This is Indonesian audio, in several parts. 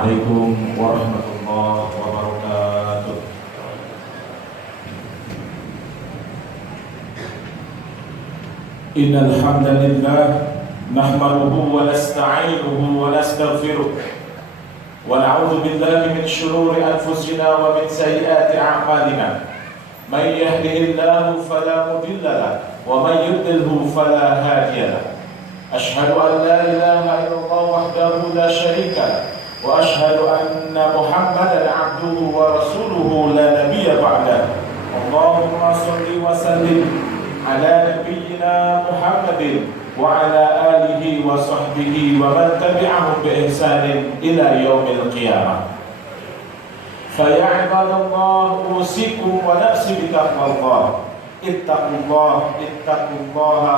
Assalamualaikum warahmatullahi wabarakatuh. Innal hamdalillah nahmaduhu wa nasta'inuhu wa nastaghfiruh wa na'udzu billahi min shururi anfusina wa min sayyiati a'malina. May yahdihillahu fala mudilla lahu wa may yudlilhu fala hadiya lahu. Ashhadu an la ilaha illallah wahdahu la syarika lahu wa ashhadu anna Muhammadan 'abduhu wa rasuluhu la nabiyya ba'dahu. Allahumma shalli wa sallim ala nabiyyina Muhammadin wa ala alihi wa sahbihi wa man tabi'ahum bi ihsanin ila yaumil qiyamah. Fa ya ibadallah usikum wa nafsi bi taqwallah. Ittaqullaha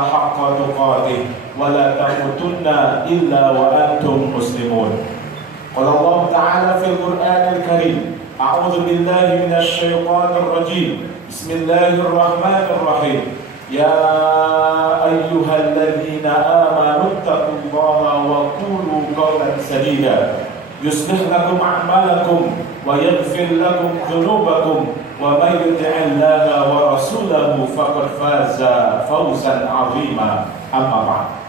haqqa tuqatih wa la tamutunna illa wa antum muslimun. Qala Allah Ta'ala fil Qur'anil Karim, a'udzu billahi minasy syaithanir rajim. Bismillahirrahmanirrahim. Ya ayyuhalladzina amanu taqullaha wa qulu qawlan sadida yuslih lakum a'malakum wa yaghfir lakum dhunubakum wa may yuti'illaha wa rasulahu faqad faza fawzan 'azima. Amma ba'd.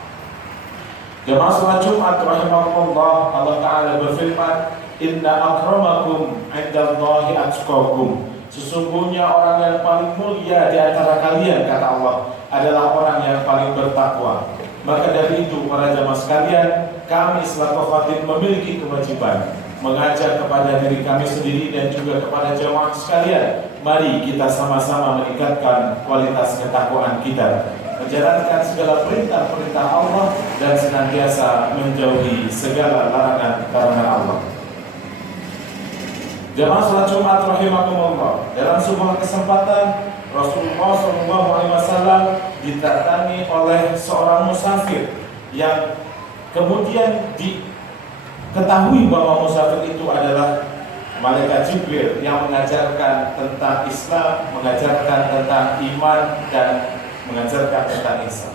Jemaah salat Jumat rahimakumullah, Allah Ta'ala berfirman, inna akramakum 'indallahi atqakum. Sesungguhnya orang yang paling mulia di antara kalian, kata Allah, adalah orang yang paling bertakwa. Maka dari itu, para jemaah sekalian, kami selaku khatib memiliki kewajiban mengajak kepada diri kami sendiri dan juga kepada jemaah sekalian. Mari kita sama-sama meningkatkan kualitas ketakwaan kita, menjalankan segala perintah-perintah Allah dan senantiasa menjauhi segala larangan-larangan Allah. Jemaah salat Jumat rahimakumullah, dalam sebuah kesempatan Rasulullah SAW didatangi oleh seorang musafir yang kemudian diketahui bahwa musafir itu adalah malaikat Jibril yang mengajarkan tentang Islam, mengajarkan tentang iman dan mengajarkan tentang ihsan.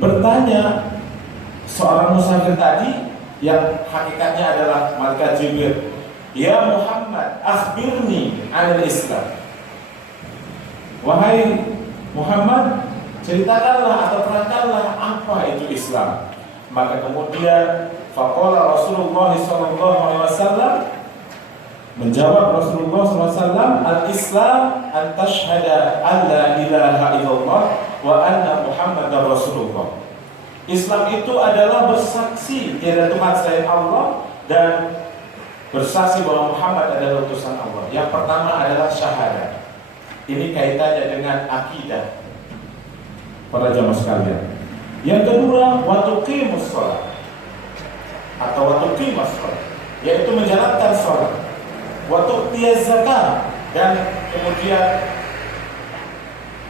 Bertanya seorang musafir tadi yang hakikatnya adalah malaikat Jibril, ya Muhammad, akhbirni 'anil Islam. Wahai Muhammad, ceritakanlah atau terangkanlah apa itu Islam. Maka kemudian faqala Rasulullah SAW, menjawab Rasulullah SAW, al-Islam an tashhada an la ilaha illallah wa anna Muhammadar Rasulullah. Islam itu adalah bersaksi tiada Tuhan selain Allah dan bersaksi bahwa Muhammad adalah utusan Allah. Yang pertama adalah syahadat. Ini kaitannya dengan akidah, para jamaah sekalian. Yang kedua, wa tuqimus shalah atau wa tuqimas shalah, yaitu menjalankan salat. Wa tu'tiyaz zakat, dan kemudian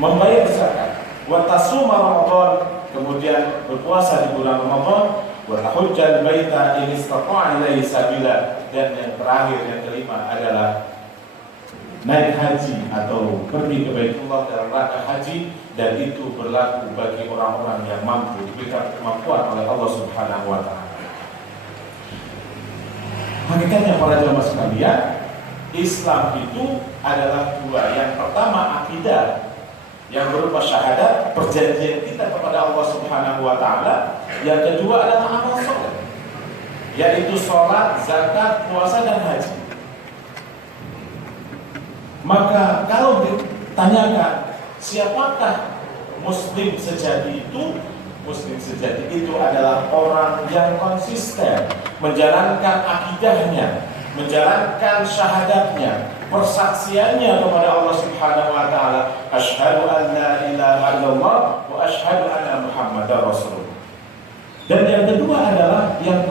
membayar zakat. Wa tasuma Ramadan, kemudian berpuasa di bulan Ramadan. Wa tahujjal baita in istata'a ilaihi sabila, dan yang terakhir, yang kelima adalah naik haji atau pergi ke Baitullah dalam rangka haji, dan itu berlaku bagi orang-orang yang mampu, diberikan kemampuan oleh Allah Subhanahu wa Ta'ala. Hakikatnya para jamaah sekalian, Islam itu adalah dua. Yang pertama akidah yang berupa syahadat, perjanjian kita kepada Allah Subhanahu wa Ta'ala. Yang kedua adalah amal soleh, yaitu sholat, zakat, puasa, dan haji. Maka kalau ditanyakan siapakah muslim sejati itu, muslim sejati itu adalah orang yang konsisten menjalankan akidahnya, menjalankan syahadatnya, persaksiannya kepada Allah Subhanahu wa Ta'ala, asyhadu an la ilaha illallah wa asyhadu anna Muhammadar Rasulullah. Dan yang kedua adalah yang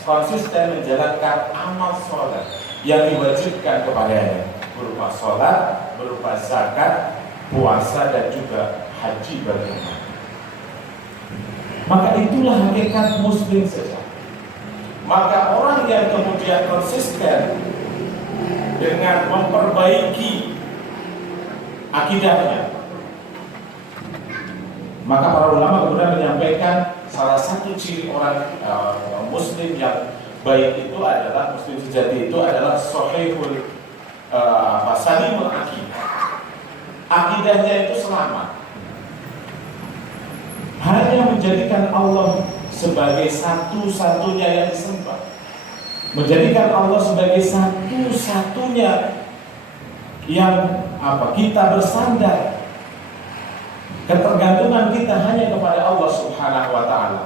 konsisten menjalankan amal sholat yang diwajibkan kepadanya, berupa sholat, berupa zakat, puasa, dan juga haji bagi umat. Maka itulah hakikat muslim sejati. Maka orang yang kemudian konsisten dengan memperbaiki akidahnya, maka para ulama kemudian menyampaikan salah satu ciri orang muslim yang baik itu adalah, muslim sejati itu adalah sahihul salimul aqidah. Akidahnya itu selamat. Hanya menjadikan Allah sebagai satu-satunya yang disembah. Menjadikan Allah sebagai satu-satunya yang kita bersandar. Ketergantungan kita hanya kepada Allah Subhanahu wa ta'ala.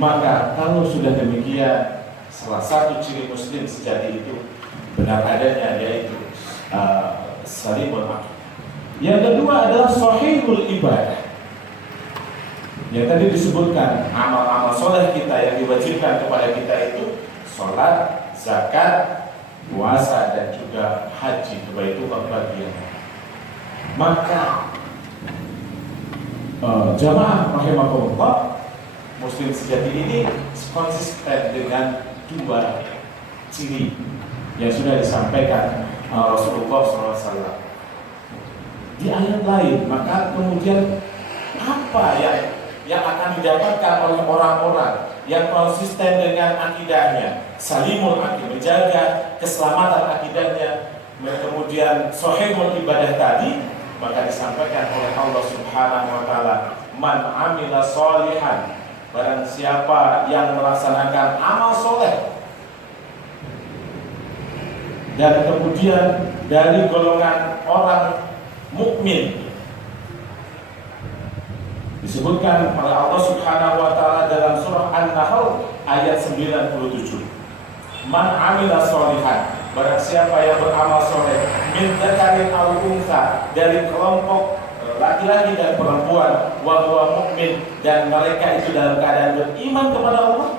Maka kalau sudah demikian, salah satu ciri muslim sejati itu benar adanya, yaitu salimul aqidah. Yang kedua adalah sahihul ibadah. Yang tadi disebutkan, amal-amal soleh kita yang diwajibkan kepada kita itu sholat, zakat, puasa, dan juga haji ke Baitullah bagian. Maka jamaah rahimakumullah, muslim sejati ini konsisten dengan dua ciri yang sudah disampaikan Rasulullah SAW di ayat lain. Maka kemudian apa yang akan didapatkan oleh orang-orang yang konsisten dengan akidahnya, salimul aqidah, menjaga keselamatan akidahnya, kemudian sahihul ibadah tadi, maka disampaikan oleh Allah Subhanahu wa ta'ala, man amila sholihan, barang siapa yang melaksanakan amal soleh dan kemudian dari golongan orang mukmin. Disebutkan oleh Allah Subhanahu wa ta'ala dalam surah An-Nahl ayat 97. Man amila sholihan, barang siapa yang beramal soleh, min dzakarin aw untha, dari kelompok laki-laki dan perempuan, wa huwa mukmin, dan mereka itu dalam keadaan beriman kepada Allah.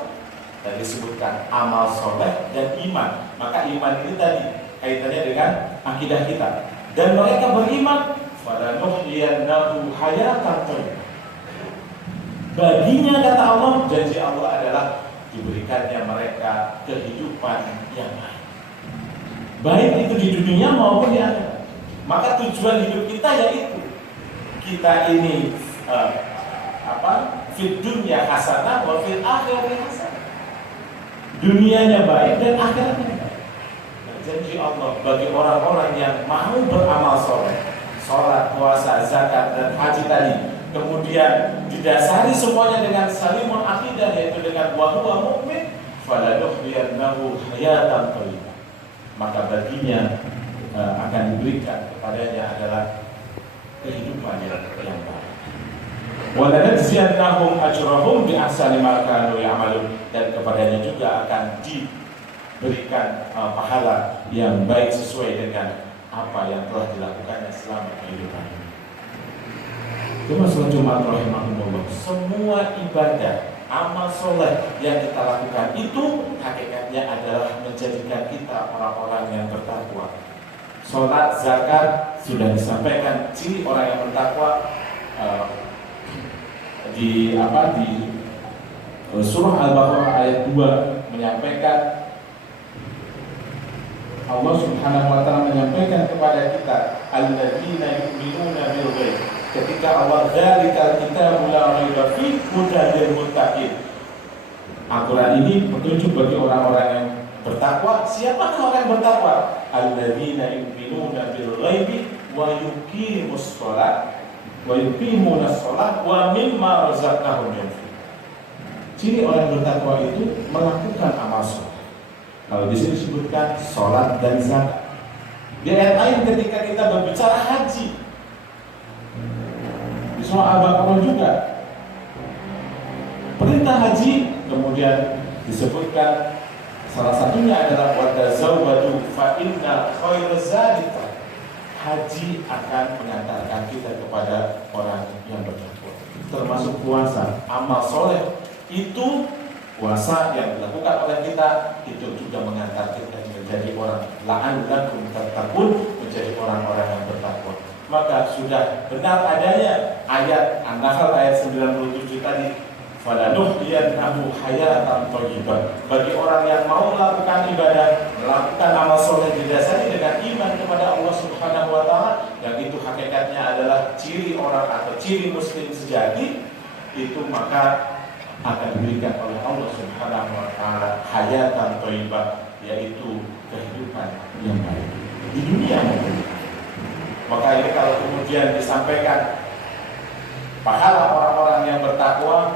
Dan disebutkan amal soleh dan iman. Maka iman ini tadi kaitannya dengan akidah kita. Dan mereka beriman, falanuhyiyannahu hayatan thayyibah. Baginya, kata Allah, janji Allah adalah diberikannya mereka kehidupan yang baik. Baik itu di dunia maupun di akhirat. Maka tujuan hidup kita yaitu kita ini fid dunya hasanah wa fil akhirati hasanah. Dunianya baik dan akhiratnya baik. Janji Allah bagi orang-orang yang mau beramal soleh, sholat, puasa, zakat, dan haji tadi, kemudian didasari semuanya dengan salimul aqidah, yaitu dengan wa huwa mu'min, falanuhyiyannahu hayatan thayyibah. Maka baginya akan diberikan kepadanya adalah kehidupan yang baik. Wa lanajziyannahum ajrahum bi ahsani ma kanu ya'malun, dan kepadanya juga akan diberikan pahala yang baik sesuai dengan apa yang telah dilakukannya selama kehidupan ini. Cuma Jumat rahimahumullah, semua ibadah, amal soleh yang kita lakukan itu hakikatnya adalah menjadikan kita orang-orang yang bertakwa. Sholat, zakat sudah disampaikan ciri orang yang bertakwa di surah Al-Baqarah ayat 2 menyampaikan, Allah Subhanahu wa ta'ala menyampaikan kepada kita, alladzina yu'minuna bil ghaib. Ketika Allah dzalikal kitabu la raiba fihi hudan lil muttaqin. Al-Quran ini petunjuk bagi orang-orang yang bertakwa. Siapakah orang yang bertakwa? Alladzina yu'minuna bil ghaibi wa yuqimus shalah wa yuqimunas shalah wa mimma razaqnahum yunfiqun. Ciri orang bertakwa itu melakukan amal saleh. Kalau di sini disebutkan sholat dan zakat. Di ayat lain ketika kita berbicara haji, di surah Al-Baqarah juga perintah haji, kemudian disebutkan salah satunya adalah wa tazawwadu fa inna khairaz zadi. Haji akan mengantarkan kita kepada orang yang bertakwa. Termasuk puasa, amal soleh itu. Puasa yang dilakukan oleh kita itu juga mengantar kita menjadi orang la'allakum tattaqun, menjadi orang-orang yang bertakwa. Maka sudah benar adanya ayat An-Nahl ayat 97 tadi, falanuhyiyannahu hayatan thayyibah. Bagi orang yang mau melakukan ibadah, melakukan amal soleh didasari dengan iman kepada Allah Subhanahu wa ta'ala, yang itu hakikatnya adalah ciri orang atau ciri muslim sejati, itu maka akan diberikan oleh Allah Subhanahu wa taala hayatan thayyibah, yaitu kehidupan yang baik di dunia. Maka ini kalau kemudian disampaikan pahala orang-orang yang bertakwa,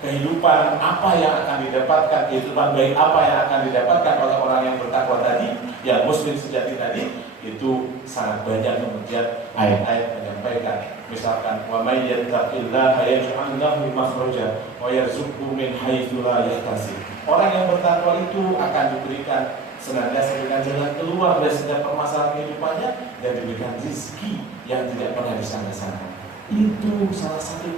kehidupan apa yang akan didapatkan, kehidupan baik apa yang akan didapatkan oleh orang yang bertakwa tadi, yang muslim sejati tadi, itu sangat banyak. Kemudian ayat-ayat menyampaikan, misalkan wa may yattaqillaha yaj'al lahu makhraja wa yarzuqhu min haitsu la yahtasib. Orang yang bertakwa itu akan diberikan senantiasa dengan jalan keluar dari setiap permasalahan kehidupannya, dan diberikan rezeki yang tidak pernah disangka-sangka. Itu salah satu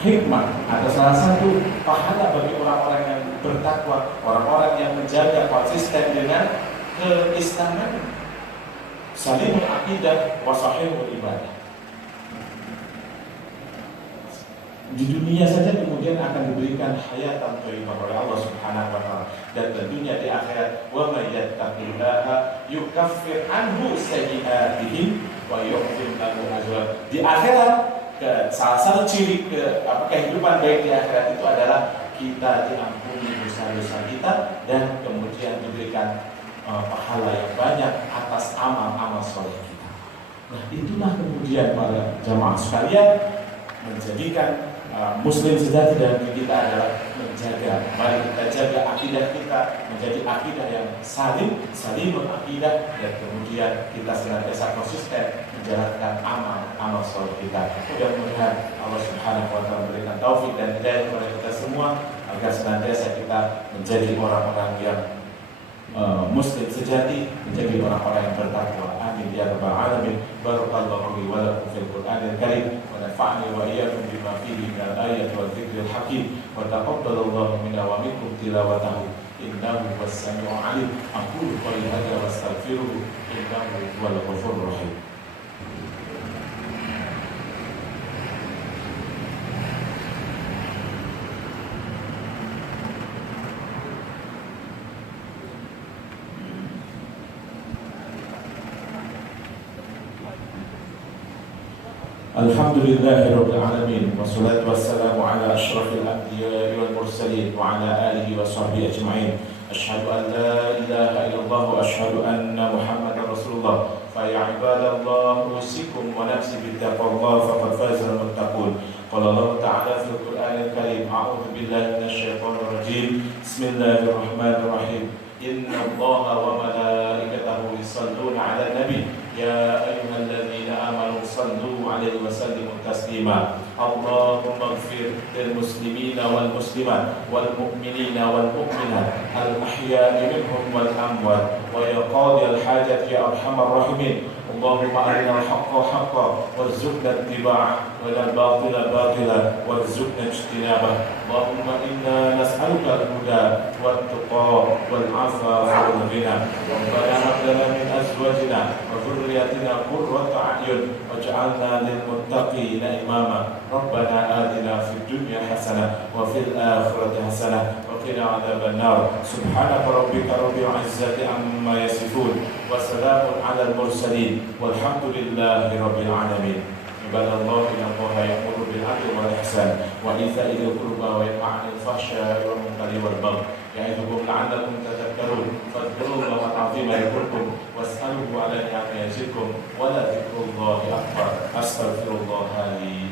hikmah atau salah satu pahala bagi orang-orang yang bertakwa, orang-orang yang menjaga konsisten dengan keislaman, salimul aqidah wa sahihul ibadah. Di dunia saja kemudian akan diberikan hayatan thayyibah oleh Allah Subhanahu wa taala, dan tentunya di akhirat wa may yattaqillaha yukaffir anhu sayyi'atihi wa yu'zim lahu ajran. Di akhirat salah satu ciri kehidupan baik di akhirat itu adalah kita diampuni dosa-dosa kita, dan kemudian diberikan pahala yang banyak atas amal-amal soleh kita. Nah, itulah kemudian para jamaah sekalian menjadikan muslim sejati dalam diri kita adalah menjaga, mari kita jaga akidah kita menjadi akidah yang salimul akidah, dan kemudian kita senantiasa konsisten menjalankan amal soleh kita. Mudah-mudahan Allah Subhanahu wa taala memberikan taufik dan hidayah kepada kita semua agar senantiasa kita menjadi orang-orang yang muslim sejati, menjadi orang-orang yang bertakwa. Amin ya rabbal alamin. Barakallahu li wa lakum fil Qur'anil karim wa nafa'ani wa iyyakum bima fihi minal ayati wal dzikril hakim wa taqabbalallahu minna wa minkum tilawatahu innahu was-sami'ul 'alim. Aqulu qawli hadza wa astaghfiruhu innahu huwal ghafurur rahim. Alhamdulillahirabbil alamin, wassalatu wassalamu ala asyrafil anbiya'i wal mursalin wa ala alihi wa sahbihi ajma'in. Asyhadu an la ilaha illallah wa asyhadu anna Muhammadar Rasulullah. Fa ya ibadallah, usikum wa nafsi bittaqwallah faqad fazal muttaqun. Qala Allah ta'ala fil Qur'anil karim, a'udzu billahi minasy syaithanir rajim. Bismillahirrahmanirrahim. Inna Allaha wa malaikatahu yusholluna 'alan nabi. Ya ayyuhalladzina amanu shallu 'alaihi wa sallimu taslima. Allahumma ighfir lil muslimina wal muslimat wal mu'minina wal mu'minat al ahya'i minhum wal amwat wa ya qadiyal hajat ya arhamar rahimin. Allahumma arinal haqqa haqqan warzuqna ittiba'ah wal batila batila warzuqna ijtinabah. Allahumma inna nas'aluka al-huda wat tuqa wal 'afafa wal ghina. Rabbana hab lana min azwajina wa dhurriyyatina qurrata a'yun waj'alna lil muttaqina imama. Rabbana atina fid dunya hasanah wa fil akhirati hasanah wa qina adzaban nar. Subhana rabbika rabbil izzati amma yasifun wa salamun 'alal mursalin walhamdulillahi rabbil alamin. Ibadallah, inna Allaha ya'muru bil 'adli wal ihsan wa ita'i dzil qurba wa yanha 'anil fahsya'i wal munkari wal baghi ya'idukum la'allakum tadhakkarun. Fadhkurullaha 'azima yadhkurkum was'aluhu 'ala ni'amihi yazidkum wa la dzikrullahi akbar. Astaghfirullah li